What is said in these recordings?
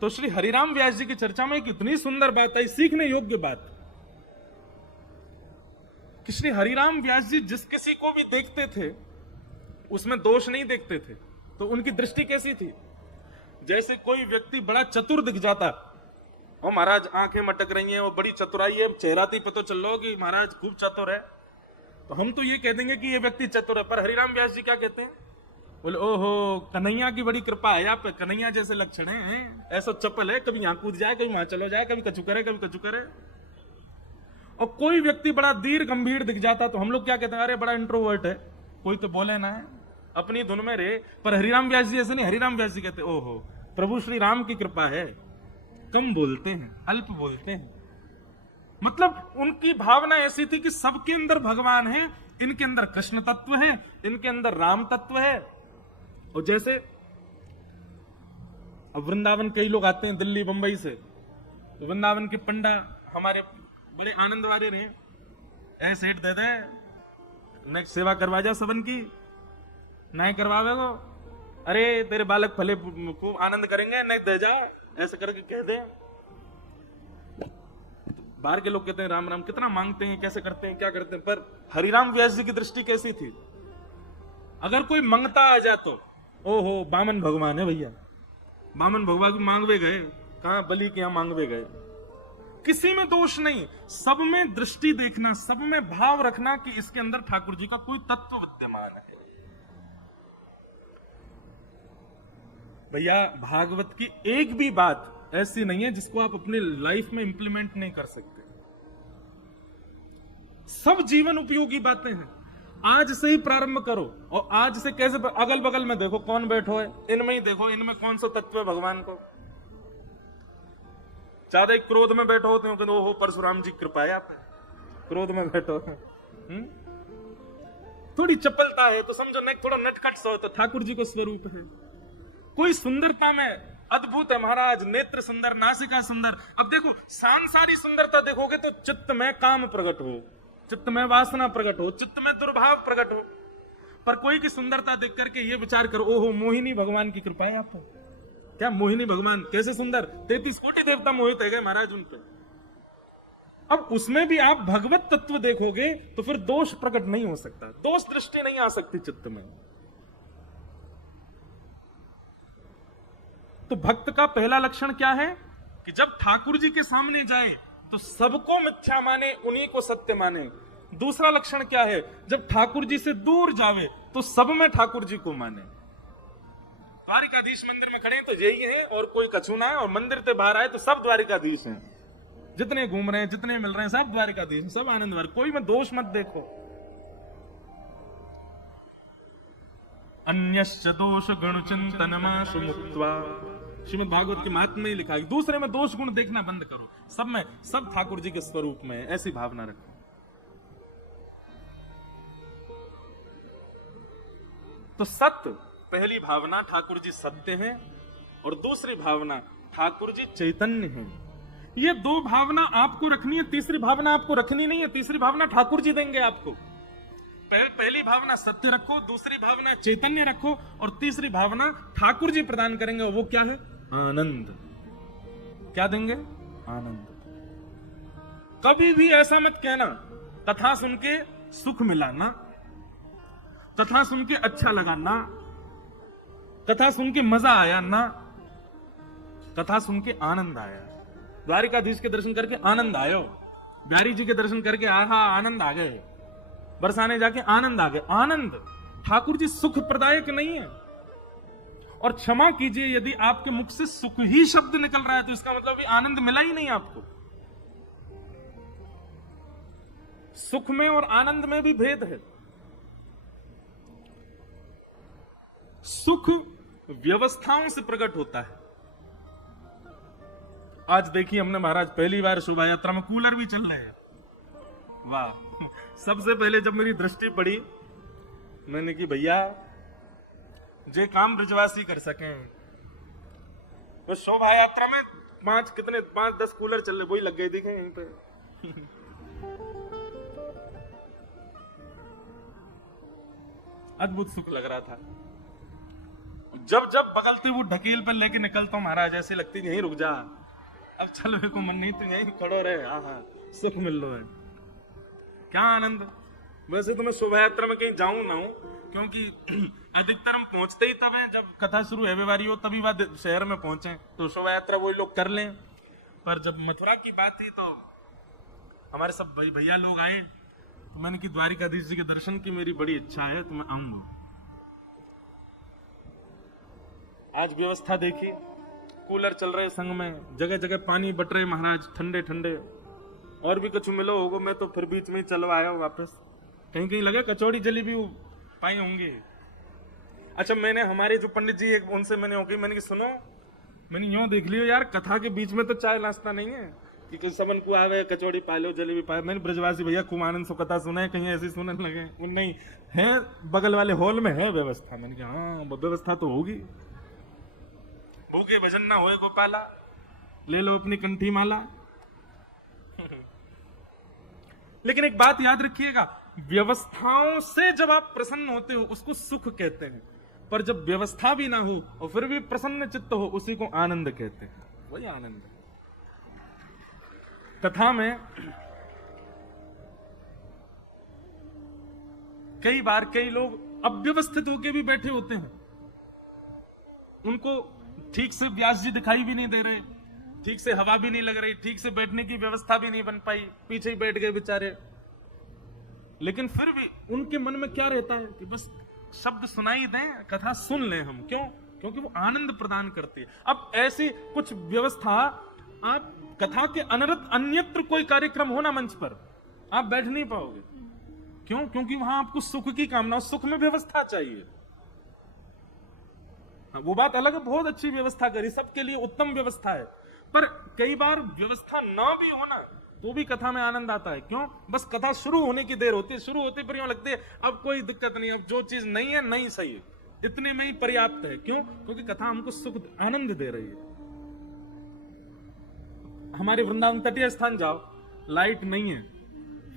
तो श्री हरिराम व्यास जी की चर्चा में एक इतनी सुंदर बात आई, सीखने योग्य बात, कि श्री हरिराम व्यास जी जिस किसी को भी देखते थे उसमें दोष नहीं देखते थे। तो उनकी दृष्टि कैसी थी? जैसे कोई व्यक्ति बड़ा चतुर दिख जाता, ओ महाराज आंखें मटक रही हैं, वो बड़ी चतुराई है, चेहराती पता चल रहा हो कि महाराज खूब चतुर है, तो हम तो ये कह देंगे कि ये व्यक्ति चतुर है। पर हरिराम व्यास जी क्या कहते हैं? बोले ओहो कन्हैया की बड़ी कृपा है आप पे, कन्हैया जैसे लक्षण हैं, ऐसा चप्पल है, कभी यहां कूद जाए, कभी वहां चलो जाए, कभी कछु करे, कभी कछु करे। और कोई व्यक्ति बड़ा धीर गंभीर दिख जाता तो हम लोग क्या कहते हैं? अरे बड़ा इंट्रोवर्ट है, कोई तो बोले ना है, अपनी धुन में रहे। पर हरिराम व्यास जी ऐसे नहीं, हरिराम व्यास जी कहते ओहो प्रभु श्री राम की कृपा है, कम बोलते हैं, अल्प बोलते हैं। मतलब उनकी भावना ऐसी थी कि सबके अंदर भगवान है, इनके अंदर कृष्ण तत्व है, इनके अंदर राम तत्व है। और जैसे अब वृंदावन कई लोग आते हैं दिल्ली बंबई से, तो वृंदावन के पंडा हमारे बड़े आनंद वाले रहे, ऐसे सेठ दे दे नेक्स्ट सेवा करवा जा सबन की, नहीं करवावे को अरे तेरे बालक फले खूब आनंद करेंगे, नहीं दे जा, ऐसे करके कह दे। बाहर के लोग कहते हैं राम राम कितना मांगते हैं, कैसे करते हैं, क्या करते हैं। पर हरिराम व्यास जी की दृष्टि कैसी थी? अगर कोई मंगता आ जा तो ओहो बामन भगवान है भैया, बामन भगवान की मांगवे गए, कहां बलि के यहां मांगवे गए। किसी में दोष नहीं, सब में दृष्टि देखना, सब में भाव रखना कि इसके अंदर ठाकुर जी का कोई तत्व विद्यमान है। भैया भागवत की एक भी बात ऐसी नहीं है जिसको आप अपनी लाइफ में इंप्लीमेंट नहीं कर सकते। सब जीवन उपयोगी बातें हैं। आज से ही प्रारंभ करो, और आज से कैसे, अगल बगल में देखो कौन बैठो है, इनमें ही देखो इनमें कौन सा तत्व है भगवान को। ज्यादा क्रोध में बैठो होते हो, ओहो परशुराम जी कृपा है आप क्रोध में बैठो। थोड़ी चपलता है तो समझो नहीं, थोड़ा नटखट सो तो ठाकुर जी को स्वरूप है। कोई सुंदरता में अद्भुत है महाराज, नेत्र सुंदर, नासिका सुंदर। अब देखो सांसारी सुंदरता देखोगे तो चित्त में काम प्रकट हो, चित्त में वासना प्रकट हो, चित्त में दुर्भाव प्रकट हो। पर कोई की सुंदरता देख करके ये विचार करो ओहो मोहिनी भगवान की कृपा है आप पर। क्या मोहिनी भगवान कैसे सुंदर, 33 कोटि देवता मोहित है गए महाराज उन पर। अब उसमें भी आप भगवत तत्व देखोगे तो फिर दोष प्रकट नहीं हो सकता, दोष दृष्टि नहीं आ सकती चित्त में। तो भक्त का पहला लक्षण क्या है कि जब ठाकुर जी के सामने जाए तो सबको मिथ्या माने, उन्हीं को सत्य माने। दूसरा लक्षण क्या है? जब ठाकुर जी से दूर जावे तो सब में ठाकुर जी को माने। द्वारिकाधीश मंदिर में खड़े हैं तो यही है और कोई कछु ना है, और मंदिर से बाहर आए तो सब द्वारिकाधीश हैं, जितने घूम रहे हैं जितने मिल रहे हैं सब द्वारिकाधीश, सब आनंद वाले, कोई में दोष मत देखो। अन्यश्च दोष गुण चिंतनमाशु मुक्त्वा, श्रीमद् भागवत के महात्म्य में लिखा है दूसरे में दोष गुण देखना बंद करो, सब में सब ठाकुर जी के स्वरूप में, ऐसी भावना रखो। तो सत्य पहली भावना, ठाकुर जी सत्य हैं, और दूसरी भावना ठाकुर जी चैतन्य हैं। ये दो भावना आपको रखनी है, तीसरी भावना आपको रखनी नहीं है। तीसरी भावना ठाकुर जी देंगे आपको। पहली भावना सत्य रखो, दूसरी भावना चैतन्य रखो, और तीसरी भावना ठाकुर जी प्रदान करेंगे, वो क्या है? आनंद। क्या देंगे? आनंद। कभी भी ऐसा मत कहना कथा सुन के सुख मिला ना, कथा सुन के अच्छा लगा ना, कथा सुन के मजा आया ना, कथा सुन के आनंद आया। द्वारिकाधीश के दर्शन करके आनंद आयो, बिहारी जी के दर्शन करके आहा आनंद आ गए, बरसाने जाके आनंद आ गए। आनंद ठाकुर जी सुख प्रदायक नहीं है। और क्षमा कीजिए यदि आपके मुख से सुख ही शब्द निकल रहा है तो इसका मतलब भी आनंद मिला ही नहीं आपको। सुख में और आनंद में भी भेद है। सुख व्यवस्थाओं से प्रकट होता है। आज देखिए हमने महाराज पहली बार शोभा यात्रा में कूलर भी चल रहे हैं, वाह। सबसे पहले जब मेरी दृष्टि पड़ी मैंने कि भैया जे काम ब्रजवासी कर सके, तो शोभा यात्रा में 5-10 कूलर चल रहे, वही लग गए देखे यहीं पे। अद्भुत सुख लग रहा था। जब जब बगलते वो ढकेल पर लेके निकलता हूँ महाराज, ऐसे लगती यहीं रुक जा, अब चल मेरे को मन नहीं, तो यहीं खड़ो रहे। हाँ सुख मिल रहा है, क्या आनंद। वैसे तो मैं शोभा यात्रा में कहीं जाऊं ना हूं, क्योंकि अधिकतर हम पहुंचते ही तब हैं जब कथा शुरू है वारी हो, तभी बात शहर में पहुंचे तो शोभा यात्रा वही लोग कर लें। पर जब मथुरा की बात थी तो हमारे सब भैया लोग आए, तो मैंने कि द्वारिकाधीश जी के दर्शन की मेरी बड़ी इच्छा है, तो मैं आऊंगा। आज व्यवस्था देखी, कूलर चल रहे संग में, जगह जगह पानी बट रहे महाराज, ठंडे ठंडे, और भी कुछ मिलो होगा। मैं तो फिर बीच में ही चलो आया वापस, कहीं कहीं लगे कचौड़ी जलेबी पाए होंगे। अच्छा, मैंने हमारे जो पंडित जी एक उनसे मैंने हो गई, मैंने कि सुनो, मैंने यूं देख लियो यार, कथा के बीच में तो चाय नाश्ता नहीं है कि समन को आवे कचौड़ी पा लो जलेबी पाए। मैंने ब्रजवासी भैया खूब आनंद से कथा सुना है, कहीं ऐसी सुनने लगे वो नहीं है, बगल वाले हॉल में है व्यवस्था। मैंने कहा हाँ व्यवस्था तो होगी, भूखे भजन ना होए गोपाला, ले लो अपनी कंठी माला। लेकिन एक बात याद रखिएगा, व्यवस्थाओं से जब आप प्रसन्न होते हो उसको सुख कहते हैं, पर जब व्यवस्था भी ना हो और फिर भी प्रसन्न चित्त हो उसी को आनंद कहते हैं, वही आनंद है। कथा में कई बार कई लोग अव्यवस्थित होकर भी बैठे होते हैं, उनको ठीक से व्यास जी दिखाई भी नहीं दे रहे, ठीक से हवा भी नहीं लग रही, ठीक से बैठने की व्यवस्था भी नहीं बन पाई, पीछे ही बैठ गए बेचारे। लेकिन फिर भी उनके मन में क्या रहता है कि बस शब्द सुनाई दें, कथा सुन लें हम। क्यों? क्योंकि वो आनंद प्रदान करती है। अब ऐसी कुछ व्यवस्था, आप कथा के अनरत अन्यत्र कोई कार्यक्रम हो ना मंच पर, आप बैठ नहीं पाओगे। क्यों? क्योंकि वहां आपको सुख की कामना, सुख में व्यवस्था चाहिए। वो बात अलग है, बहुत अच्छी व्यवस्था करी, सबके लिए उत्तम व्यवस्था है, पर कई बार व्यवस्था ना भी हो ना तो भी कथा में आनंद आता है। क्यों? बस कथा शुरू होने की देर होती है, शुरू होते पर यूं लगती है अब कोई दिक्कत नहीं, अब जो चीज नहीं है नहीं सही है, इतने में ही पर्याप्त है। क्यों? क्योंकि कथा हमको सुख आनंद दे रही है। हमारे वृंदावन तटीय स्थान जाओ, लाइट नहीं है,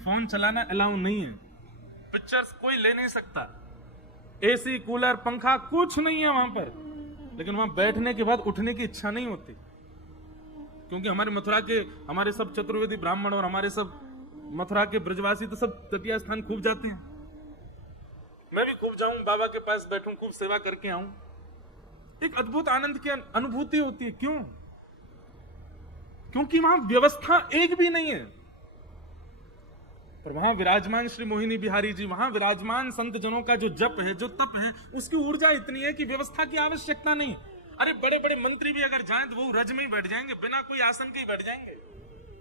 फोन चलाना अलाउ नहीं है, पिक्चर्स कोई ले नहीं सकता, एसी कूलर पंखा कुछ नहीं है वहां पर, लेकिन वहां बैठने के बाद उठने की इच्छा नहीं होती। क्योंकि हमारे मथुरा के, हमारे सब चतुर्वेदी ब्राह्मण और हमारे सब मथुरा के ब्रजवासी तो सब तटीय स्थान खूब जाते हैं। मैं भी खूब जाऊं, बाबा के पास बैठूं, खूब सेवा करके आऊं, एक अद्भुत आनंद की अनुभूति होती है। क्यों? क्योंकि वहां व्यवस्था एक भी नहीं है, पर वहां विराजमान श्री मोहिनी बिहारी जी, वहां विराजमान संत जनों का जो जप है, जो तप है, उसकी ऊर्जा इतनी है कि व्यवस्था की आवश्यकता नहीं। अरे बड़े बड़े मंत्री भी अगर जाएं तो वो रज में ही बैठ जाएंगे, बिना कोई आसन के ही बैठ जाएंगे,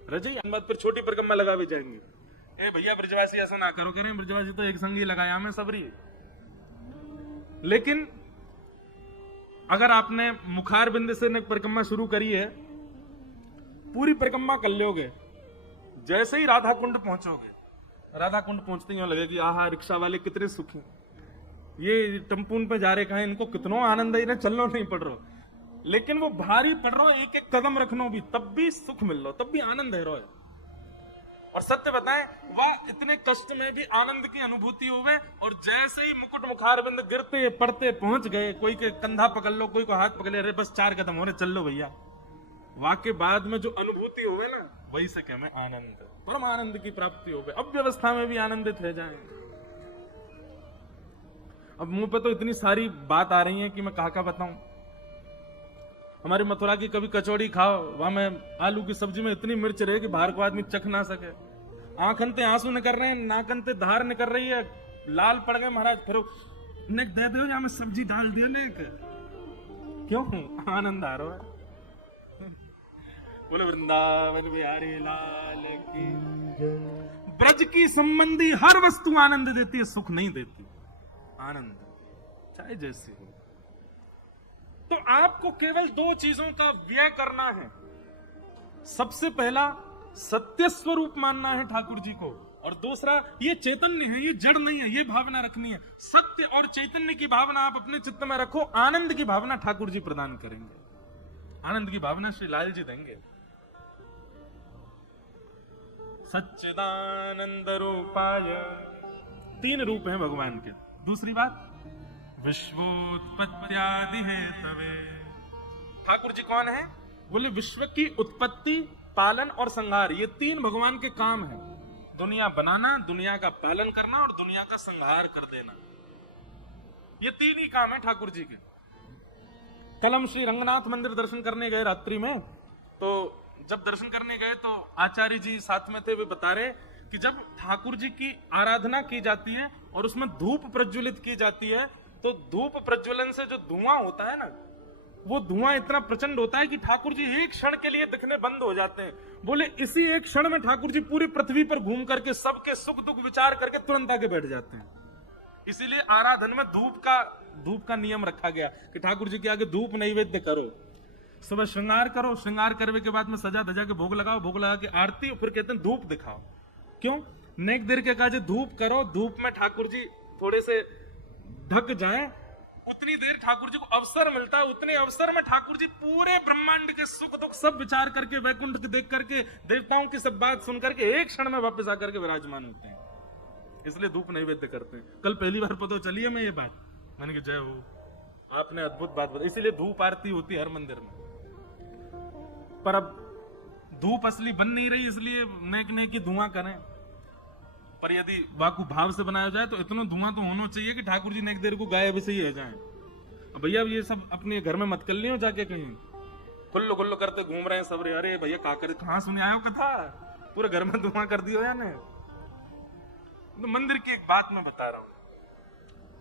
रज ही बात पर छोटी परिक्रमा लगा भी जाएंगे। ए भैया ब्रजवासी ऐसा ना करो, करें ब्रजवासी तो एक संग ही लगाया हमें सबरी। लेकिन अगर आपने मुखार बिंद से परिक्रमा शुरू करी है, पूरी परिक्रमा कर लोगे, जैसे ही राधा कुंड पहुंचोगे, राधा कुंड पहुंचते ही लगेगी आहा रिक्शा वाले कितने सुखी, ये टम्पून पे जा रहे कहा, इनको कितना आनंद है, चलना नहीं पड़ रहा। लेकिन वो भारी पड़ रहा, एक एक कदम रखना भी, तब भी सुख मिल रहा, तब भी आनंद है रहा। और सत्य बताएं, वह इतने कष्ट में भी आनंद की अनुभूति हुए, और जैसे ही मुकुट मुखारबिंद गिरते पड़ते पहुंच गए, कोई के कंधा पकड़ लो, कोई को हाथ पकड़ ले, अरे बस 4 कदम हो रहे, चल लो भैया। वहां के बाद में जो अनुभूति हुए ना, वही से कहते हैं आनंद, परम आनंद की प्राप्ति हो गई। अब व्यवस्था में भी आनंदित रह जाएंगे। अब मुंह पे तो इतनी सारी बात आ रही है कि मैं कहा बताऊं। हमारी मथुरा की कभी कचौड़ी खाओ, वहां में आलू की सब्जी में इतनी मिर्च रहे कि बाहर को आदमी चख ना सके, आंखनते आंसू निकल रहे हैं, नाकनते धार निकल रही है, लाल पड़ गए महाराज, फिर ने दे दो या में सब्जी डाल दियो ने, क्यों? आनंद आ रहा है। बोले वृंदावन बिहारी लाल की। ब्रज की संबंधी हर वस्तु आनंद देती है, सुख नहीं देती। आनंद चाहे जैसे हो। तो आपको केवल 2 चीजों का व्यय करना है। सबसे पहला सत्य स्वरूप मानना है ठाकुर जी को, और दूसरा ये चैतन्य है, ये जड़ नहीं है, ये भावना रखनी है। सत्य और चैतन्य की भावना आप अपने चित्त में रखो, आनंद की भावना ठाकुर जी प्रदान करेंगे। आनंद की भावना श्री लाल जी देंगे। सच्चिदानंद रूपाय, 3 रूप हैं भगवान के। दूसरी बात, विश्वोत्पत्त्यादि हेतवे। ठाकुर जी कौन है? बोले विश्व की उत्पत्ति, पालन और संहार, ये तीन भगवान के काम है। दुनिया बनाना, दुनिया का पालन करना और दुनिया का संहार कर देना, ये तीन ही काम है ठाकुर जी के। कल हम श्री रंगनाथ मंदिर दर्शन करने गए रात्रि में, तो जब दर्शन करने गए तो आचार्य जी साथ में थे, वे बता रहे कि जब ठाकुर जी की आराधना की जाती है और उसमें धूप प्रज्वलित की जाती है, तो धूप प्रज्वलन से जो धुआं होता है ना, वो धुआं इतना प्रचंड होता है कि ठाकुर जी एक क्षण के लिए दिखने बंद हो जाते हैं। बोले इसी एक क्षण में ठाकुर जी पूरी पृथ्वी पर घूम करके सबके सुख दुख विचार करके तुरंत आके बैठ जाते हैं। इसीलिए आराधन में धूप का नियम रखा गया कि ठाकुर जी के आगे धूप नैवेद्य करो, सुबह श्रृंगार करो, श्रृंगार करने के बाद में सजा धजा के भोग लगाओ, भोग लगा के आरती, और फिर कहते हैं धूप दिखाओ। क्यों? नेक देर के काजे धूप करो, धूप में ठाकुर जी थोड़े से ढक जाएं, उतनी देर ठाकुर जी को अवसर मिलता है, उतने अवसर में ठाकुर जी पूरे ब्रह्मांड के सुख दुख सब विचार करके, वैकुंठ के देख करके, देवताओं की सब बात सुन करके एक क्षण में वापस आकर के विराजमान होते हैं। इसलिए धूप नैवेद्य करते हैं। कल पहली बार पता चली है मैं ये बात, मैंने कहा जय हो, आपने अद्भुत बात बताई। इसीलिए धूप आरती होती है हर मंदिर में, पर अब धूप असली बन नहीं रही, इसलिए नेक नेक की धुआं करें। पर यदि वाकु भाव से बनाया जाए तो इतना धुआं तो होना चाहिए कि ठाकुर जी नेक देर को गायब से ही रह जाए। भैया ये सब अपने घर में मत कर लियो, जाके कहीं खुल्लो खुल्लो करते घूम रहे हैं सब, रे अरे भैया कहाँ सुने आयो कथा, पूरे घर में धुआं कर दियो या नहीं। तो मंदिर की एक बात मैं बता रहा हूं।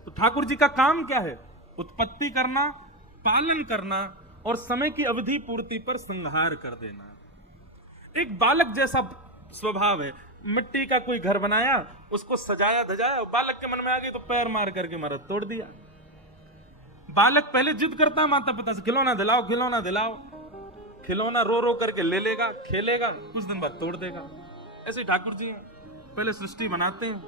तो ठाकुर जी का काम क्या है? उत्पत्ति करना, पालन करना और समय की अवधि पूर्ति पर संहार कर देना। एक बालक जैसा स्वभाव है। मिट्टी का कोई घर बनाया, उसको सजाया धजाया, बालक के मन में आ गई तो पैर मार करके मारा, तोड़ दिया। बालक पहले जिद करता है माता पिता से, खिलौना दिलाओ खिलौना दिलाओ, खिलौना रो रो करके ले लेगा, खेलेगा, कुछ दिन बाद तोड़ देगा। ऐसे ठाकुर जी पहले सृष्टि बनाते हैं,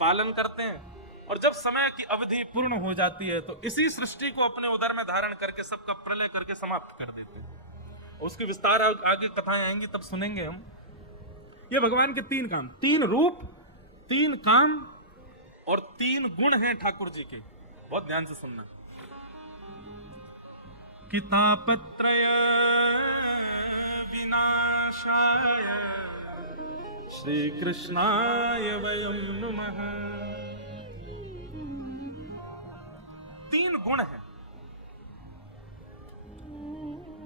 पालन करते हैं, और जब समय की अवधि पूर्ण हो जाती है तो इसी सृष्टि को अपने उदर में धारण करके सबका प्रलय करके समाप्त कर देते हैं। उसके विस्तार आगे कथाएं आएंगी तब सुनेंगे हम। ये भगवान के तीन काम, तीन रूप, तीन काम और तीन गुण हैं ठाकुर जी के। बहुत ध्यान से सुनना। कि तापत्रय विनाशाय श्री कृष्णाय वयं नमः। तीन गुण है।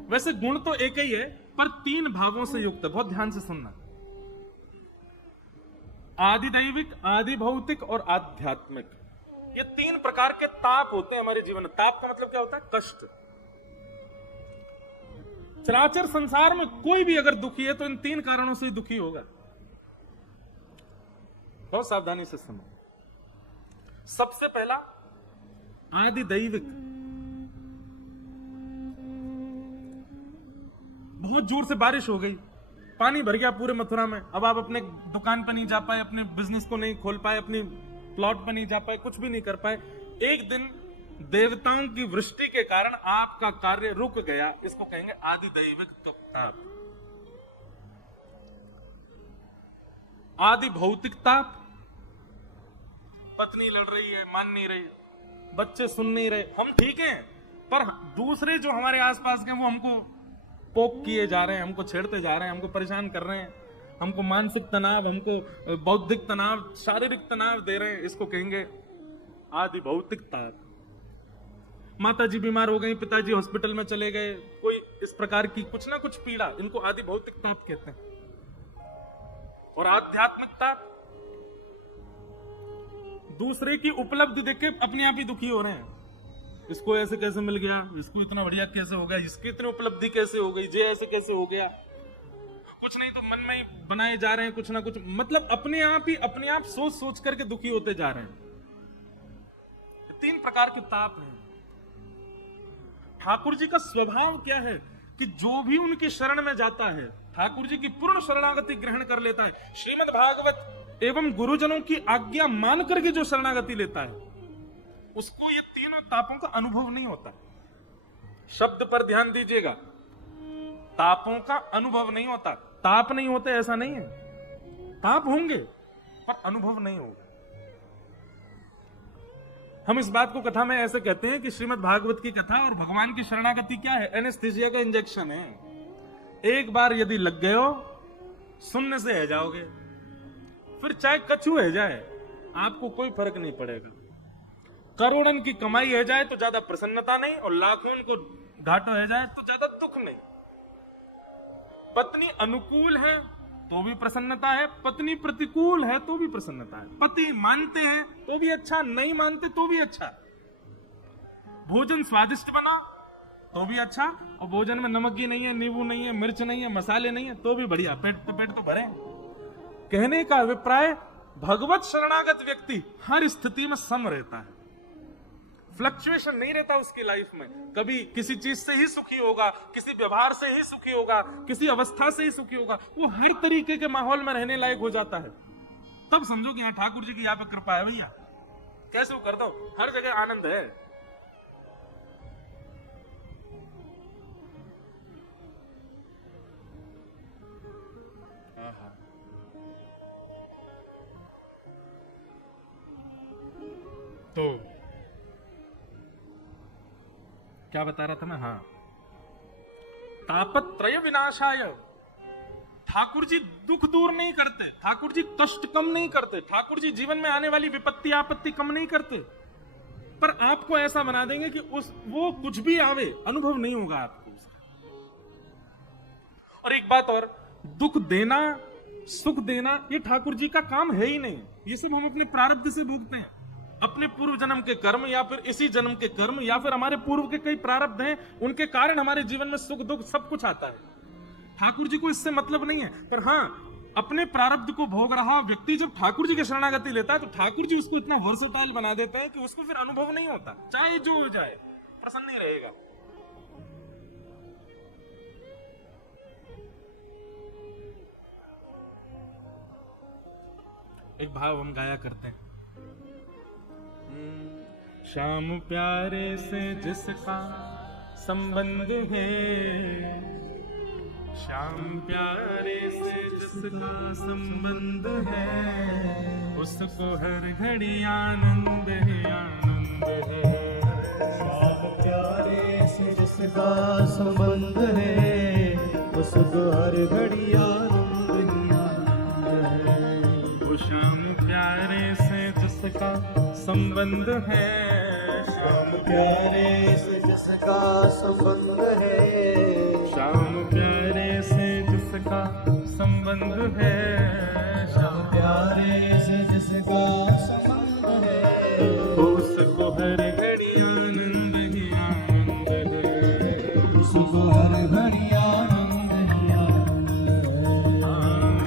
वैसे गुण तो एक ही है, पर तीन भावों से युक्त है। बहुत ध्यान से सुनना। आदि दैविक, आदि भौतिक और आध्यात्मिक, ये तीन प्रकार के ताप होते हैं हमारे जीवन में। ताप का मतलब क्या होता है? कष्ट। चराचर संसार में कोई भी अगर दुखी है तो इन तीन कारणों से ही दुखी होगा। बहुत सावधानी से सुनो। सबसे पहला आदि दैविक। बहुत जोर से बारिश हो गई, पानी भर गया पूरे मथुरा में। अब आप अपने दुकान पर नहीं जा पाए, अपने बिजनेस को नहीं खोल पाए, अपनी प्लॉट पर नहीं जा पाए, कुछ भी नहीं कर पाए। एक दिन देवताओं की वृष्टि के कारण आपका कार्य रुक गया। इसको कहेंगे आदि दैविक ताप। आदि भौतिक ताप, पत्नी लड़ रही है, मान नहीं रही, बच्चे सुन नहीं रहे, हम ठीक हैं, पर दूसरे जो हमारे आसपास के वो हमको पोक किए जा रहे हैं, हमको छेड़ते जा रहे हैं, हमको परेशान कर रहे हैं, हमको मानसिक तनाव, हमको बौद्धिक तनाव, शारीरिक तनाव दे रहे हैं। इसको कहेंगे आदि भौतिक ताप। माता जी बीमार हो गई, पिताजी हॉस्पिटल में चले गए, कोई इस प्रकार की कुछ ना कुछ पीड़ा, इनको आदि भौतिक ताप कहते हैं। और आध्यात्मिक ताप, दूसरे की उपलब्धि देख के अपने आप ही दुखी हो रहे हैं। इसको ऐसे कैसे मिल गया, इसको इतना बढ़िया कैसे हो गया, इसकी इतनी उपलब्धि कैसे हो गई, जे ऐसे कैसे हो गया। कुछ नहीं तो मन में ही बनाए जा रहे हैं कुछ ना कुछ, मतलब अपने आप सोच सोच करके दुखी होते जा रहे हैं। तीन प्रकार के ताप हैं। ठाकुर जी का स्वभाव क्या है कि जो भी उनकी शरण में जाता है, ठाकुर जी की पूर्ण शरणागति ग्रहण कर लेता है। श्रीमद् भागवत एवं गुरुजनों की आज्ञा मान करके जो शरणागति लेता है, उसको ये तीनों तापों का अनुभव नहीं होता। शब्द पर ध्यान दीजिएगा, तापों का अनुभव नहीं होता। ताप नहीं होते ऐसा नहीं है, ताप होंगे पर अनुभव नहीं होगा। हम इस बात को कथा में ऐसे कहते हैं कि श्रीमद् भागवत की कथा और भगवान की शरणागति क्या है? एनेस्थीसिया का इंजेक्शन है। एक बार यदि लग गए हो, सुनने से है जाओगे, फिर चाहे कछू है जाए, आपको कोई फर्क नहीं पड़ेगा। करोड़न की कमाई है जाए तो ज्यादा प्रसन्नता नहीं, और लाखों को घाटा है जाए तो ज्यादा दुख नहीं। पत्नी अनुकूल है तो भी प्रसन्नता है, पत्नी प्रतिकूल है तो भी प्रसन्नता है। पति मानते हैं तो भी अच्छा, नहीं मानते तो भी अच्छा। भोजन स्वादिष्ट बना तो भी अच्छा, और भोजन में नमक ही नहीं है, नींबू नहीं है, मिर्च नहीं है, मसाले नहीं है तो भी बढ़िया, पेट तो भरे। कहने का अभिप्राय, भगवत शरणागत व्यक्ति हर स्थिति में सम रहता है, फ्लक्चुएशन नहीं रहता उसकी लाइफ में। कभी किसी चीज से ही सुखी होगा, किसी व्यवहार से ही सुखी होगा, किसी अवस्था से ही सुखी होगा, वो हर तरीके के माहौल में रहने लायक हो जाता है। तब समझो कि यहाँ ठाकुर जी की यहाँ पे कृपा है भैया। कैसे वो कर दो, हर जगह आनंद है। तो क्या बता रहा था मैं? हाँ, तापत्रय विनाशाय। ठाकुर जी दुख दूर नहीं करते, ठाकुर जी कष्ट कम नहीं करते, ठाकुर जी जीवन में आने वाली विपत्ति आपत्ति कम नहीं करते, पर आपको ऐसा बना देंगे कि वो कुछ भी आवे अनुभव नहीं होगा आपको उसका। और एक बात और, दुख देना सुख देना ये ठाकुर जी का काम है ही नहीं। ये सब हम अपने प्रारब्ध से भोगते हैं, अपने पूर्व जन्म के कर्म, या फिर इसी जन्म के कर्म, या फिर हमारे पूर्व के कई प्रारब्ध हैं, उनके कारण हमारे जीवन में सुख दुख सब कुछ आता है। ठाकुर जी को इससे मतलब नहीं है। पर हाँ, अपने प्रारब्ध को भोग रहा व्यक्ति जब ठाकुर जी की शरणागति लेता है तो ठाकुर जी उसको इतना वर्सेटाइल बना देते हैं कि उसको फिर अनुभव नहीं होता, चाहे जो हो जाए प्रसन्न ही रहेगा। एक भाव हम गाया करते हैं, श्याम प्यारे से जिसका संबंध है, श्याम प्यारे से जिसका संबंध है, उसको हर घड़ी आनंद है, आनंद है। श्याम प्यारे से जिसका संबंध है, उसको हर घड़ी आनंद ही आनंद है। वो श्याम प्यारे से जिसका संबंध है, श्याम प्यारे से जिसका संबंध है, श्याम प्यारे से जिसका संबंध है, श्याम प्यारे से जिसका संबंध है, उसको हर घड़ी आनंद ही आनंद है, उसको हर घड़ी आनंद ही आनंद है,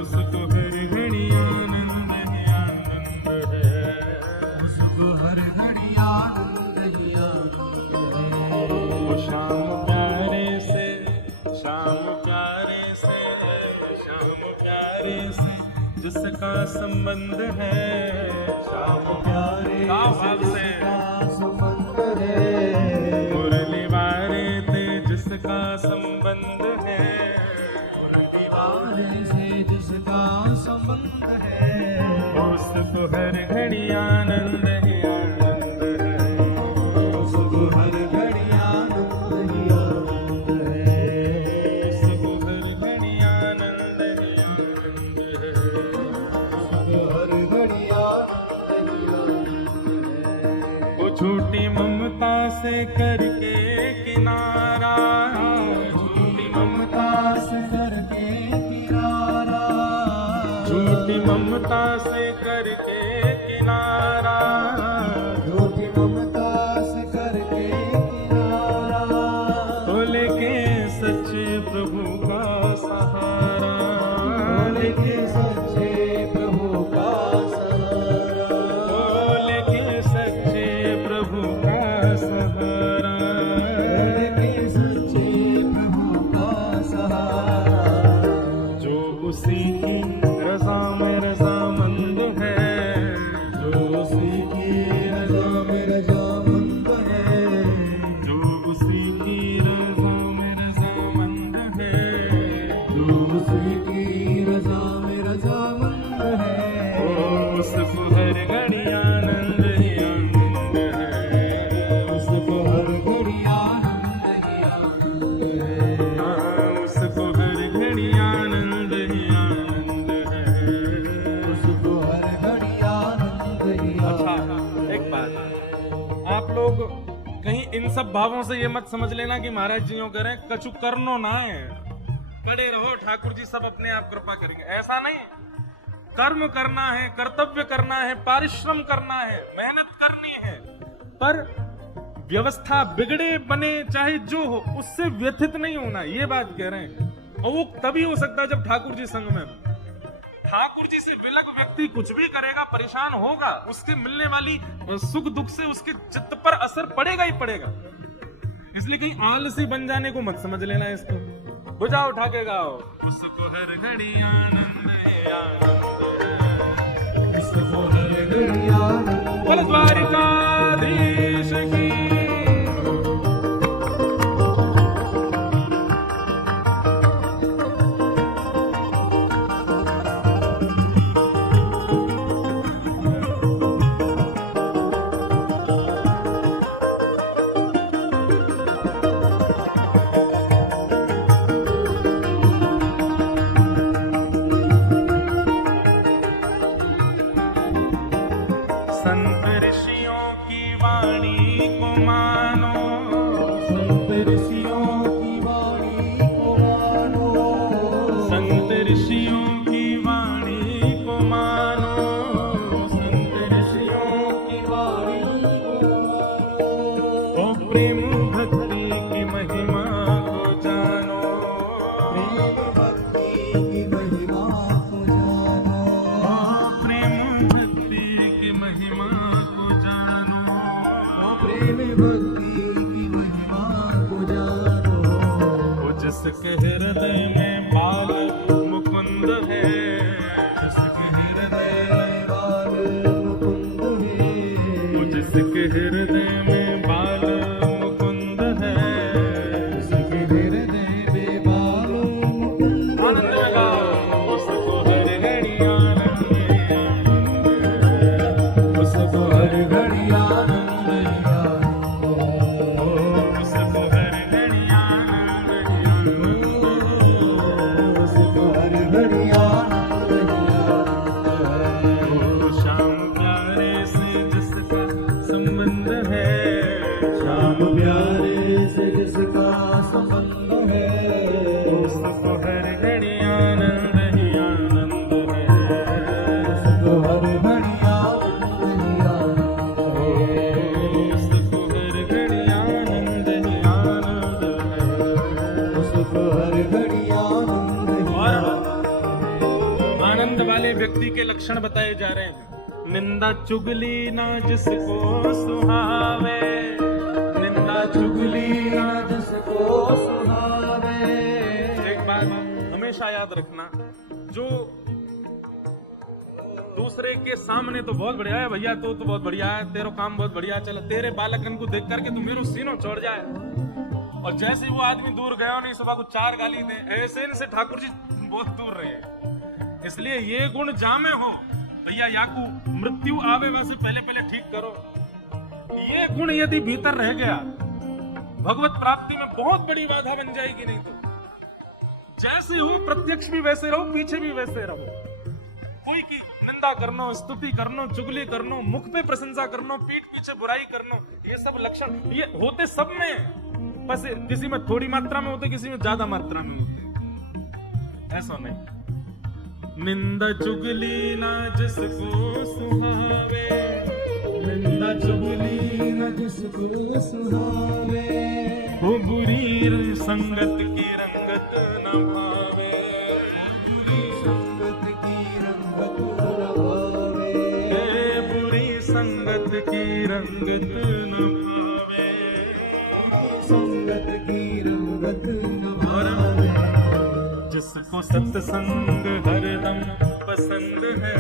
उसको हर घड़ी आनंद ही आनंद है, उसको हर घड़ी आनंद ही आनंद है। वो श्याम प्यारे से, श्याम प्यारे से, श्याम प्यारे से जिसका संबंध है, श्याम प्यारे भाव से से जिसका संबंध है, मुरली वारे ते जिसका संबंध है, मुरली वाले से जिसका संबंध है, उसको हर घड़ी आनंद ही आनंद है, उसको हर घड़ी आनंद ही आनंद है, उसको हर घड़ी आनंद ही आनंद है, उसको हर घड़ी आनंद ही आनंद है। वो झूठी ममता से करके किनारा, झूठी ममता से, करके किनारा, झूठी ममता से करके किनारा, इन सब भावों से ये मत समझ लेना कि महाराज जी यूं कह रहे हैं कछु करनो ना है, पड़े रहो ठाकुर जी सब अपने आप कृपा करेंगे, ऐसा नहीं। कर्म करना है, कर्तव्य करना है, परिश्रम करना है, मेहनत करनी है, पर व्यवस्था बिगड़े बने चाहे जो हो उससे व्यथित नहीं होना, ये बात कह रहे हैं। और वो तभी हो सकता है जब ठाकुर जी संग में हो। ठाकुर जी से विलग व्यक्ति कुछ भी करेगा परेशान होगा, उसके मिलने वाली सुख दुख से उसके चित्त पर असर पड़ेगा ही पड़ेगा। इसलिए कहीं आलसी बन जाने को मत समझ लेना इसको। बुझाओ उठा के गाओ, उसको हर घड़ी आनंद उसको हर घड़ी आनंद बोल द्वारिकाधीश की। संत ऋषियों की वाणी को मानो, संत ऋषियों की वाणी को मानो, संत ऋषियों की वाणी को मानो, संत ऋषियों की वाणी को मानो, ओ प्रेम भक्ति की महिमा को जानो, प्रेम भक्ति की महिमा को जानो, प्रेम भक्ति की महिमा को जानो, प्रेम भक्ति की महिमा को जानो। वो जिसके हृदय में बाल मुकुंद है, जिसके हृदय में बाल मुकुंद है, वो जिसके हृदय में बाल मुकुंद है, जिसके हृदय में बाल मुकुंद आनंद लगाओ, उसको हर घड़ी आनंद है, उसको हर घड़ी आनंद उसको हर घड़ी आनंद उसको हर घड़ी आनंद ओ श्याम प्यारे से जिसका संबंध है, श्याम प्यारे से जिसका संबंध है, उसको हर घड़ी आनंद ही आनंद है, उसको हर घड़ी आनंद ही आनंद उसको हर घड़ी आनंद ही आनंद है। उसको हर घड़ी आनंद ही और आनंद वाले व्यक्ति के लक्षण बताए जा रहे हैं। निंदा चुगली ना जिसको सुहावे, निंदा चुगली ना जिसको सुहावे। एक बात हमेशा याद रखना, जो दूसरे के सामने तो बहुत बढ़िया है भैया, तो बहुत बढ़िया है, तेरा काम बहुत बढ़िया चला, तेरे बालकन को देख करके तू मेरो सीनों चढ़ जाए, और जैसे वो आदमी दूर गया नहीं सुबह को 4 गाली दे, ऐसे इनसे ठाकुर जी बहुत दूर रहे हैं। इसलिए ये गुण जामे हो भैया, याकू मृत्यु आवे वैसे पहले पहले ठीक करो। ये गुण यदि भीतर रह गया भगवत प्राप्ति में बहुत बड़ी बाधा बन जाएगी। नहीं तो जैसे हो प्रत्यक्ष भी वैसे रहो, पीछे भी वैसे रहो। कोई की निंदा करनो, स्तुति करनो, चुगली करनो, मुख पे प्रशंसा करनो, पीठ पीछे बुराई करनो, ये सब लक्षण ये होते सब में, बस किसी में थोड़ी मात्रा में होते, किसी में ज्यादा मात्रा में होते, ऐसा नहीं। निंदा चुगली ना जिसको सुहावे, निंदा चुगली न जिसको सुहावे, वो बुरी संगत की रंगत न भावे, बुरी संगत की रंगत न भावे, बुरी संगत की रंगत न भावे, संगत की रंगत न भावे। जिसको सत्संग हरदम पसंद है,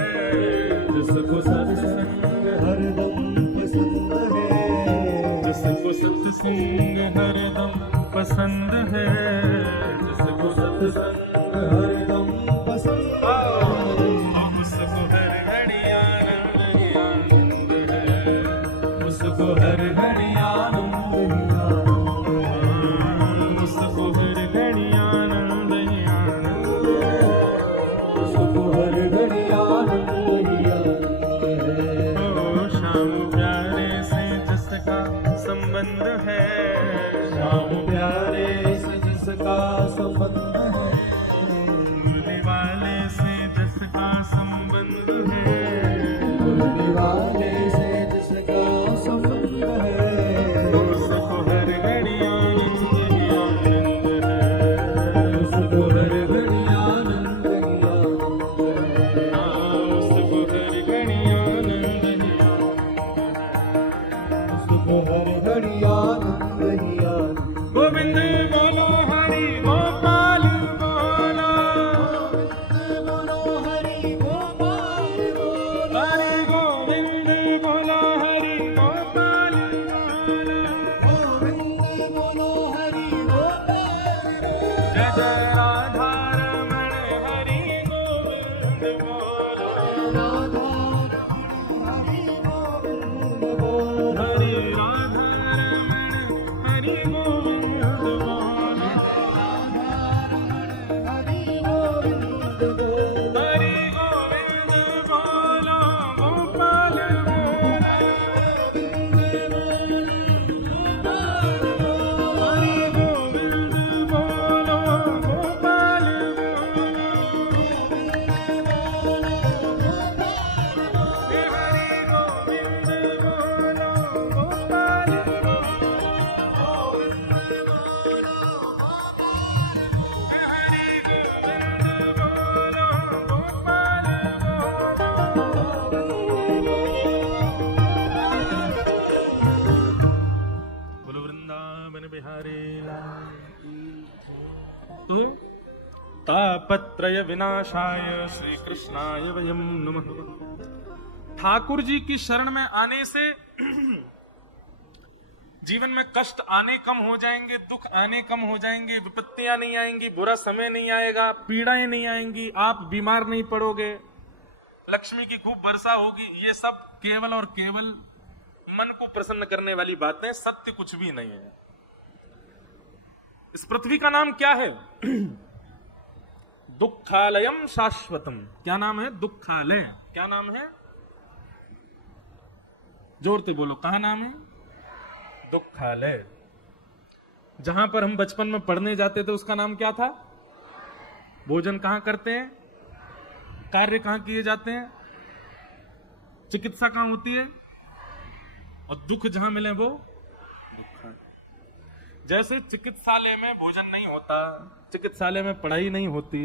जिसको सत्संग हरदम पसंद है, जिसको सत्संग हरदम पसंद है, जिसको सत्संग हरदम पसंद है, उसको हर घड़ी आनंद ही आनंद है, उसको हर घड़ी आनंद ही आनंद है, उसको हर घड़ी आनंद ही आनंद है, उसको हर घड़ी आनंद ही आनंद है। ओ श्याम प्यारे से जिसका संबंध है, नाम प्यारे से जिसका संबंध है, भोले वाले से जिसका संबंध है, भोले वाले से जिसका संबंध है, उसको हर घड़ी आनंद ही आनंद है, उसको हर घड़ी आनंद ही आनंद है, उसको हर घड़ी आनंद ही आनंद है। उसको हर घड़ी आनंद ही आनंद। गोविंद बोलो हरि गोपाल बोलो, बोलो हरि गोपाल बोलो, हरि गोविंद बोलो हरि गोपाल बोलो, गोविंद बोलो हरि गोपाल बोलो, जय जय राधा रमण हरि गोविंद बोलो, राधा हरि गोविंद बोलो, हरि राधा रमण हरि गोविंद बोलो, हरि गोविंद बोलो, हरि गोविंद बोलो गोपाल बोलो, हरि गोविंद बोलो गोपाल बोलो, हरि गोविंद बोलो गोपाल हरि गोविंद बोलो गोपाल बोलो वृंदावन बिहारी लाल की जय। तो तापत्रय विनाशाय श्री कृष्णाय वयम नमः। ठाकुर जी की शरण में आने से जीवन में कष्ट आने कम हो जाएंगे, दुख आने कम हो जाएंगे, विपत्तियां नहीं आएंगी, बुरा समय नहीं आएगा, पीड़ाएं नहीं आएंगी, आप बीमार नहीं पड़ोगे, लक्ष्मी की खूब वर्षा होगी। ये सब केवल और केवल मन को प्रसन्न करने वाली बातें, सत्य कुछ भी नहीं है। इस पृथ्वी का नाम क्या है? दुखालयम शाश्वतम। क्या नाम है? दुखालय। क्या नाम है? जोर से बोलो, कहा नाम है? दुखालय। जहां पर हम बचपन में पढ़ने जाते थे उसका नाम क्या था? भोजन कहां करते हैं? कार्य कहां किए जाते हैं? चिकित्सा कहां होती है? और दुख जहां मिले वो दुख। जैसे चिकित्सालय में भोजन नहीं होता, चिकित्सालय में पढ़ाई नहीं होती,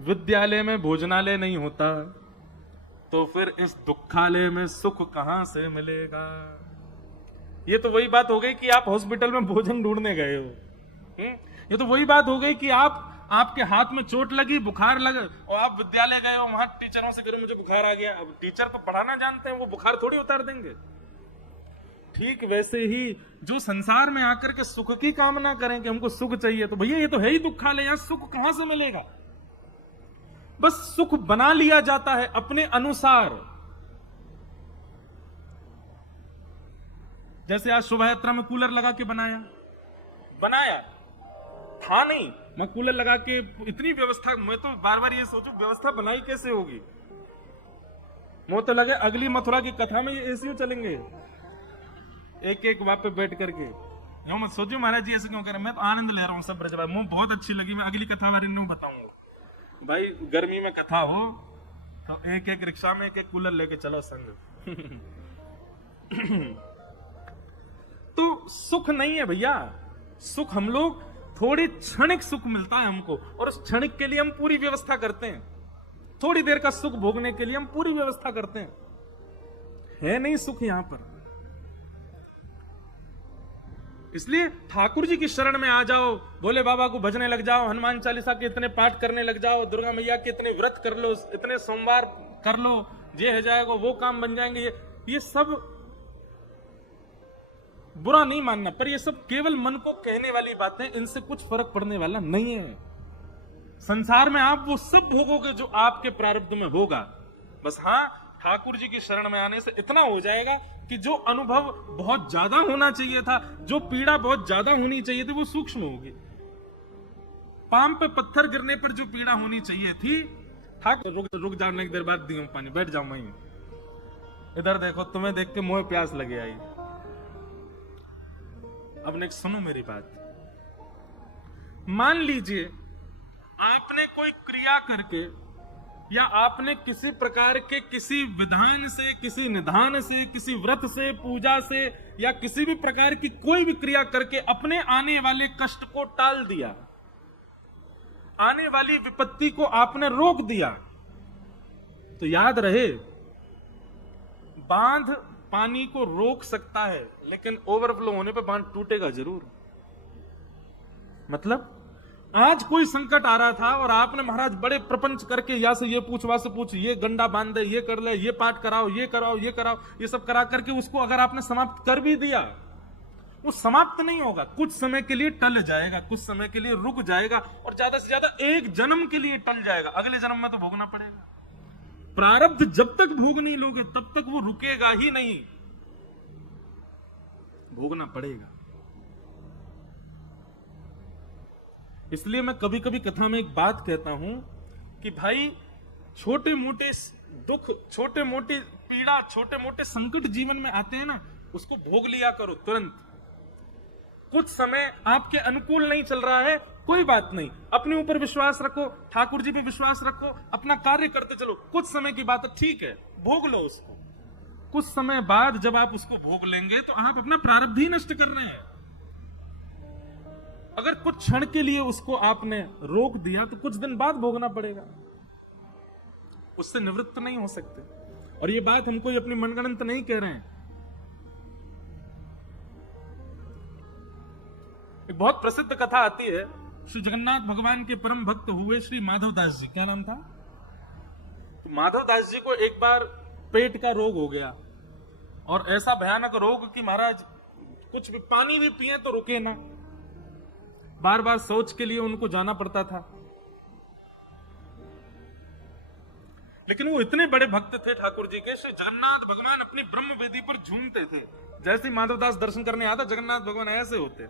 विद्यालय में भोजनालय नहीं होता, तो फिर इस दुखालय में सुख कहां से मिलेगा? ये तो वही बात हो गई कि आप हॉस्पिटल में भोजन ढूंढने गए हो। ये तो वही बात हो गई कि आपके हाथ में चोट लगी, बुखार लगा, और आप विद्यालय गए हो, वहां टीचरों से करो मुझे बुखार आ गया। अब टीचर तो पढ़ाना जानते हैं, वो बुखार थोड़ी उतार देंगे। ठीक वैसे ही जो संसार में आकर के सुख की कामना करें कि हमको सुख चाहिए, तो भैया ये तो है ही दुखालय, यहां सुख कहां से मिलेगा? बस सुख बना लिया जाता है अपने अनुसार। जैसे आज शोभा यात्रा में कूलर लगा के बनाया था नहीं, मैं कूलर लगा के इतनी व्यवस्था, मैं तो बार बार ये सोचूं व्यवस्था बनाई कैसे होगी। मुझे तो लगे अगली मथुरा की कथा में ये एसी चलेंगे, एक एक वहां पे बैठ करके। यूं मत सोचो महाराज जी ऐसे क्यों करें, मैं तो आनंद ले रहा हूँ सब ब्रजवासी। मुझे बहुत अच्छी लगी, मैं अगली कथा बारे में बताऊंगा। भाई गर्मी में कथा हो तो एक एक रिक्शा में एक एक कूलर लेके चलो संग। तो सुख नहीं है भैया, सुख हम लोग थोड़ी क्षणिक सुख मिलता है हमको, और उस क्षणिक के लिए हम पूरी व्यवस्था करते हैं। थोड़ी देर का सुख भोगने के लिए हम पूरी व्यवस्था करते हैं। है नहीं सुख यहां पर। इसलिए ठाकुर जी की शरण में आ जाओ, भोले बाबा को भजने लग जाओ, हनुमान चालीसा के इतने पाठ करने लग जाओ, दुर्गा मैया के इतने व्रत कर लो, इतने सोमवार कर लो, ये हो जाएगा, वो काम बन जाएंगे। ये सब बुरा नहीं मानना, पर ये सब केवल मन को कहने वाली बातें, इनसे कुछ फर्क पड़ने वाला नहीं है। संसार में आप वो सब भोगोगे जो आपके प्रारब्ध में होगा। बस हाँ, ठाकुर जी की शरण में आने से इतना हो जाएगा कि जो अनुभव बहुत ज्यादा होना चाहिए था, जो पीड़ा बहुत ज्यादा होनी चाहिए थी, वो सूक्ष्म होगी। पाम पे पत्थर गिरने पर जो पीड़ा होनी चाहिए थी, ठाकुर रुक जाने की देर बाद दियो पानी, बैठ जाओ वहीं। इधर देखो, तुम्हें देख के मोह प्यास लगे आई। अब नेक्स्ट सुनो मेरी बात। मान लीजिए आपने कोई क्रिया करके या आपने किसी प्रकार के किसी विधान से, किसी निधान से, किसी व्रत से, पूजा से या किसी भी प्रकार की कोई भी क्रिया करके अपने आने वाले कष्ट को टाल दिया, आने वाली विपत्ति को आपने रोक दिया, तो याद रहे बांध पानी को रोक सकता है लेकिन ओवरफ्लो होने पर बांध टूटेगा जरूर। मतलब आज कोई संकट आ रहा था और आपने महाराज बड़े प्रपंच करके या से ये पूछ वहां से पूछ, ये गंडा बांध दे, ये कर ले, ये पाठ कराओ, ये कराओ, ये कराओ, ये सब करा करके उसको अगर आपने समाप्त कर भी दिया, वो समाप्त नहीं होगा, कुछ समय के लिए टल जाएगा, कुछ समय के लिए रुक जाएगा और ज्यादा से ज्यादा एक जन्म के लिए टल जाएगा। अगले जन्म में तो भोगना पड़ेगा। प्रारब्ध जब तक भोग नहीं लोगे तब तक वो रुकेगा ही नहीं, भोगना पड़ेगा। इसलिए मैं कभी कभी कथा में एक बात कहता हूं कि भाई छोटे मोटे दुख, छोटे मोटे पीड़ा, छोटे मोटे संकट जीवन में आते हैं ना, उसको भोग लिया करो तुरंत। कुछ समय आपके अनुकूल नहीं चल रहा है, कोई बात नहीं, अपने ऊपर विश्वास रखो, ठाकुर जी पे विश्वास रखो, अपना कार्य करते चलो। कुछ समय की बात है, ठीक है, भोग लो उसको। कुछ समय बाद जब आप उसको भोग लेंगे तो आप अपना प्रारब्ध ही नष्ट कर रहे हैं। अगर कुछ क्षण के लिए उसको आपने रोक दिया तो कुछ दिन बाद भोगना पड़ेगा, उससे निवृत्त नहीं हो सकते। और ये बात हम कोई अपनी मनगढ़ंत नहीं कह रहे हैं। एक बहुत प्रसिद्ध कथा आती है, श्री जगन्नाथ भगवान के परम भक्त हुए श्री माधवदास जी, क्या नाम था? तो माधवदास जी को एक बार पेट का रोग हो गया और ऐसा भयानक रोग कि महाराज कुछ भी पानी भी पिए तो रुके ना, बार बार शौच के लिए उनको जाना पड़ता था। लेकिन वो इतने बड़े भक्त थे ठाकुर जी के, श्री जगन्नाथ भगवान अपनी ब्रह्म वेदी पर झूमते थे। जैसे ही माधवदास दर्शन करने आता, जगन्नाथ भगवान ऐसे होते,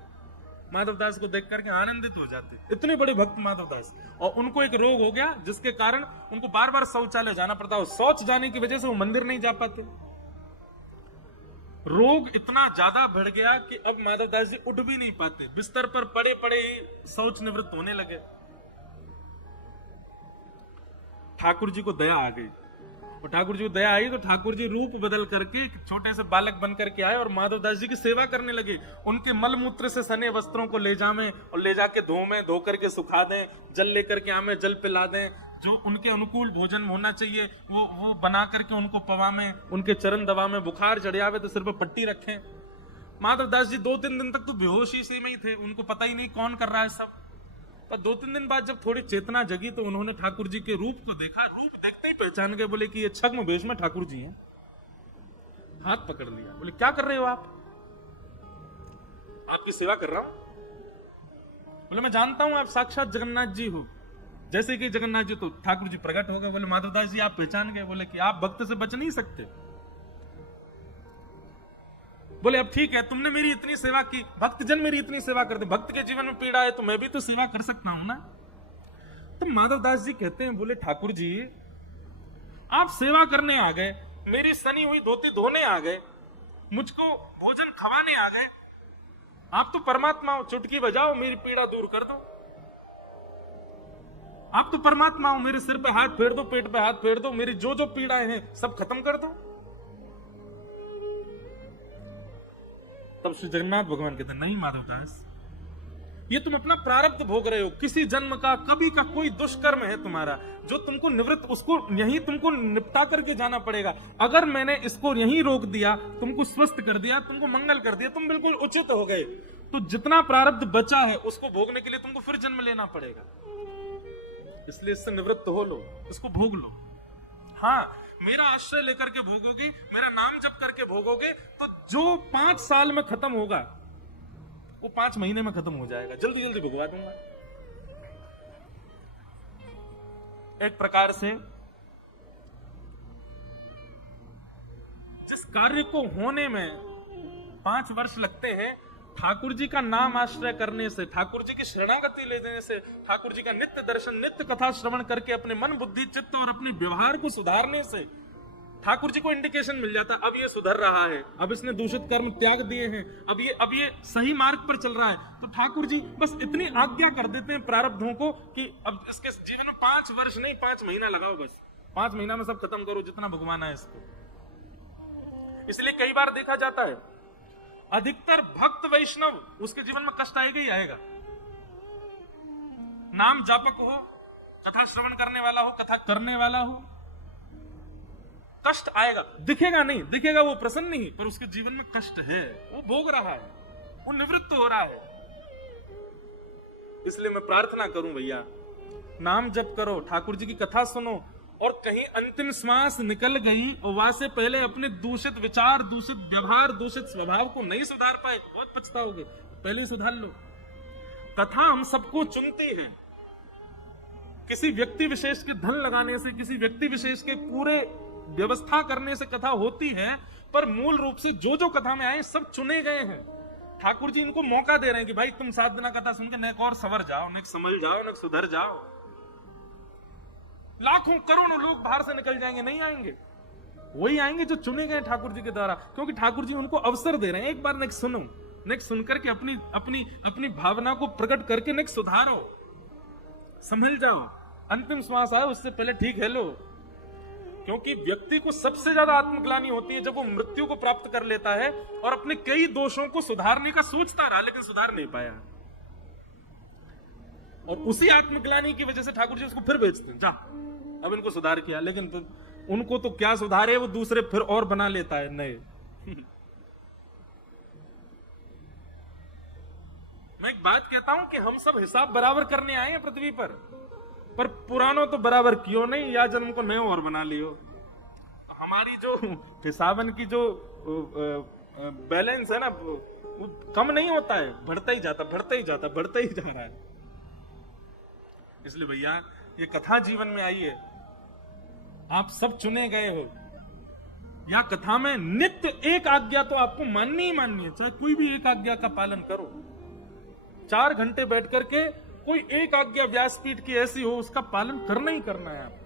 माधवदास को देख करके आनंदित हो जाते। इतने बड़े भक्त माधवदास। और उनको एक रोग हो गया जिसके कारण उनको बार बार शौचालय जाना पड़ता और शौच जाने की वजह से वो मंदिर नहीं जा पाते। रोग इतना ज्यादा बढ़ गया कि अब माधवदास जी उठ भी नहीं पाते, बिस्तर पर पड़े पड़े ही शौच निवृत्त होने लगे। ठाकुर जी को दया आ गई, और ठाकुर जी को दया आई तो ठाकुर जी रूप बदल करके छोटे से बालक बन करके आए और माधवदास जी की सेवा करने लगे। उनके मलमूत्र से सने वस्त्रों को ले जावें और ले जाके धो करके सुखा दें, जल लेकर के आवे, जल पिला दें, जो उनके अनुकूल भोजन होना चाहिए वो बना करके उनको पवावें, उनके चरण दबावें, बुखार चढ़ आवे तो सिर पर पट्टी रखें। माधवदास जी 2-3 दिन तक तो बेहोशी से में ही थे, उनको पता ही नहीं कौन कर रहा है सब। पर 2-3 दिन बाद जब थोड़ी चेतना जगी तो उन्होंने ठाकुर जी के रूप को देखा। रूप देखते ही पहचान गए, बोले कि ये छद्म वेश में ठाकुर जी हैं। हाथ पकड़ लिया, बोले क्या कर रहे हो आप? आपकी सेवा कर रहा हूं। बोले मैं जानता हूं आप साक्षात जगन्नाथ जी हो। जैसे कि जगन्नाथ जी तो ठाकुर जी प्रकट हो गए। बोले माधवदास जी आप पहचान गए? बोले कि आप भक्त से बच नहीं सकते। बोले अब ठीक है, तुमने मेरी इतनी सेवा की, भक्तजन मेरी इतनी सेवा करते, भक्त के जीवन में पीड़ा है तो मैं भी तो सेवा कर सकता हूं ना। तो माधवदास जी कहते हैं, बोले ठाकुर जी आप सेवा करने आ गए, मेरी सनी हुई धोती धोने आ गए, मुझको भोजन खवाने आ गए, आप तो परमात्मा हो, चुटकी बजाओ मेरी पीड़ा दूर कर दो। आप तो परमात्मा हो, मेरे सिर पे हाथ फेर दो, पेट पे हाथ फेर दो, मेरी जो जो पीड़ाएं हैं सब खत्म कर दो। तब श्री जगन्नाथ भगवान कहते नहीं माधवदास, ये तुम अपना प्रारब्ध भोग रहे हो, किसी जन्म का कभी का कोई दुष्कर्म है तुम्हारा जो तुमको निवृत्त, उसको यही तुमको निपटा करके जाना पड़ेगा। अगर मैंने इसको यहीं रोक दिया, तुमको स्वस्थ कर दिया, तुमको मंगल कर दिया, तुम बिल्कुल उचित हो गए, तो जितना प्रारब्ध बचा है उसको भोगने के लिए तुमको फिर जन्म लेना पड़ेगा। इसलिए इससे निवृत्त हो लो, इसको भोग लो। हाँ, मेरा आश्रय लेकर के भोगोगी, मेरा नाम जप करके भोगोगे, तो जो 5 साल में खत्म होगा वो 5 महीने में खत्म हो जाएगा, जल्दी जल्दी भुगवा दूंगा। एक प्रकार से जिस कार्य को होने में 5 वर्ष लगते हैं, ठाकुर जी का नाम आश्रय करने से, ठाकुर जी की शरणागति ले देने से, ठाकुर जी का नित्य दर्शन, नित्य कथा श्रवण करके अपने मन बुद्धि चित्त और अपने व्यवहार को सुधारने से ठाकुर जी को इंडिकेशन मिल जाता, अब ये सुधर रहा है, अब इसने दूषित कर्म त्याग दिए हैं, अब ये सही मार्ग पर चल रहा है, तो ठाकुर जी बस इतनी आज्ञा कर देते हैं प्रारब्धों को कि अब इसके जीवन में 5 वर्ष नहीं 5 महीना लगाओ, बस 5 महीना में सब खत्म करो जितना भगवाना है इसको। इसलिए कई बार देखा जाता है अधिकतर भक्त वैष्णव उसके जीवन में कष्ट आएगा ही आएगा। नाम जापक हो, कथा श्रवण करने वाला हो, कथा करने वाला हो, कष्ट आएगा, दिखेगा नहीं, दिखेगा वो प्रसन्न नहीं, पर उसके जीवन में कष्ट है, वो भोग रहा है, वो निवृत्त हो रहा है। इसलिए मैं प्रार्थना करूं भैया, नाम जप करो, ठाकुर जी की कथा सुनो, और कहीं अंतिम श्वास निकल गई और वहां से पहले अपने दूषित विचार, दूषित व्यवहार, दूषित स्वभाव को नहीं सुधार पाए तो बहुत पछताओगे, पहले सुधार लो। कथा हम सबको चुनती है, किसी व्यक्ति विशेष के धन लगाने से, किसी व्यक्ति विशेष के पूरे व्यवस्था करने से कथा होती है, पर मूल रूप से जो जो कथा में आए सब चुने गए हैं। ठाकुर जी इनको मौका दे रहे हैं कि भाई तुम 7 दिन कथा सुन के नेक और सवर जाओ, नेक समझ जाओ, नेक सुधर जाओ। लाखों करोड़ों लोग बाहर से निकल जाएंगे, नहीं आएंगे, वही आएंगे जो चुने गए ठाकुर जी के द्वारा, क्योंकि ठाकुर जी उनको अवसर दे रहे हैं, एक बार नेक सुनो, नेक सुनकर के अपनी अपनी अपनी भावना को प्रकट करके नेक सुधारो, समझ जाओ, अंतिम श्वास आए उससे पहले ठीक है लो। क्योंकि व्यक्ति को सबसे ज्यादा आत्मग्लानि होती है जब वो मृत्यु को प्राप्त कर लेता है और अपने कई दोषों को सुधारने का सोचता रहा लेकिन सुधार नहीं पाया, और उसी आत्मग्लानि की वजह से ठाकुर जी उसको फिर भेजते हैं, जा अब इनको सुधार किया, लेकिन उनको तो क्या सुधारे, वो दूसरे फिर और बना लेता है नए। मैं एक बात कहता हूं कि हम सब हिसाब बराबर करने आए हैं पृथ्वी पर पुरानों तो बराबर क्यों नहीं, या जन्म को नए और बना लियो। हमारी जो हिसाबन की जो बैलेंस है ना, वो कम नहीं होता है, बढ़ता ही जाता, बढ़ता ही जाता, बढ़ता ही जा रहा है। इसलिए भैया ये कथा जीवन में आई है, आप सब चुने गए हो, या कथा में नित्य एक आज्ञा तो आपको माननी ही माननी है, चाहे कोई भी एक आज्ञा का पालन करो। 4 घंटे बैठ करके कोई एक आज्ञा व्यासपीठ की ऐसी हो उसका पालन करना ही करना है आप।